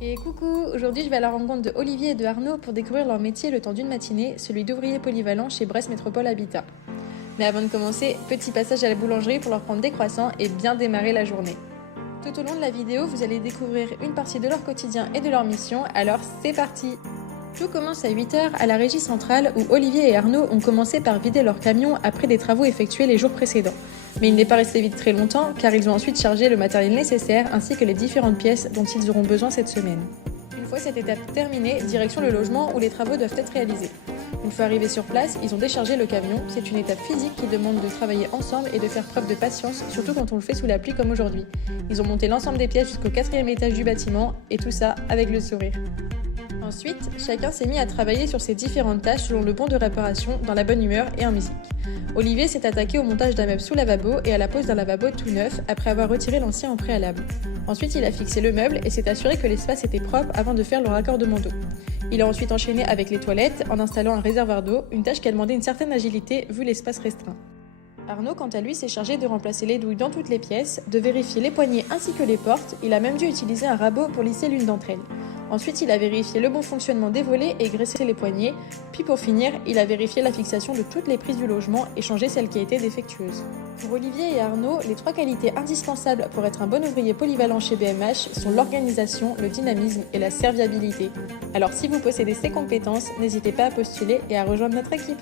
Et coucou, aujourd'hui je vais à la rencontre de Olivier et de Arnaud pour découvrir leur métier le temps d'une matinée, celui d'ouvrier polyvalent chez Brest Métropole Habitat. Mais avant de commencer, petit passage à la boulangerie pour leur prendre des croissants et bien démarrer la journée. Tout au long de la vidéo, vous allez découvrir une partie de leur quotidien et de leur mission, alors c'est parti! Tout commence à 8h à la régie centrale où Olivier et Arnaud ont commencé par vider leur camion après des travaux effectués les jours précédents. Mais il n'est pas resté vide très longtemps car ils ont ensuite chargé le matériel nécessaire ainsi que les différentes pièces dont ils auront besoin cette semaine. Une fois cette étape terminée, direction le logement où les travaux doivent être réalisés. Une fois arrivés sur place, ils ont déchargé le camion. C'est une étape physique qui demande de travailler ensemble et de faire preuve de patience, surtout quand on le fait sous la pluie comme aujourd'hui. Ils ont monté l'ensemble des pièces jusqu'au 4e étage du bâtiment et tout ça avec le sourire. Ensuite, chacun s'est mis à travailler sur ses différentes tâches selon le bon de réparation, dans la bonne humeur et en musique. Olivier s'est attaqué au montage d'un meuble sous lavabo et à la pose d'un lavabo tout neuf après avoir retiré l'ancien en préalable. Ensuite, il a fixé le meuble et s'est assuré que l'espace était propre avant de faire le raccordement d'eau. Il a ensuite enchaîné avec les toilettes en installant un réservoir d'eau, une tâche qui a demandé une certaine agilité vu l'espace restreint. Arnaud, quant à lui, s'est chargé de remplacer les douilles dans toutes les pièces, de vérifier les poignées ainsi que les portes. Il a même dû utiliser un rabot pour lisser l'une d'entre elles. Ensuite, il a vérifié le bon fonctionnement des volets et graissé les poignées. Puis pour finir, il a vérifié la fixation de toutes les prises du logement et changé celles qui étaient défectueuses. Pour Olivier et Arnaud, les 3 qualités indispensables pour être un bon ouvrier polyvalent chez BMH sont l'organisation, le dynamisme et la serviabilité. Alors si vous possédez ces compétences, n'hésitez pas à postuler et à rejoindre notre équipe.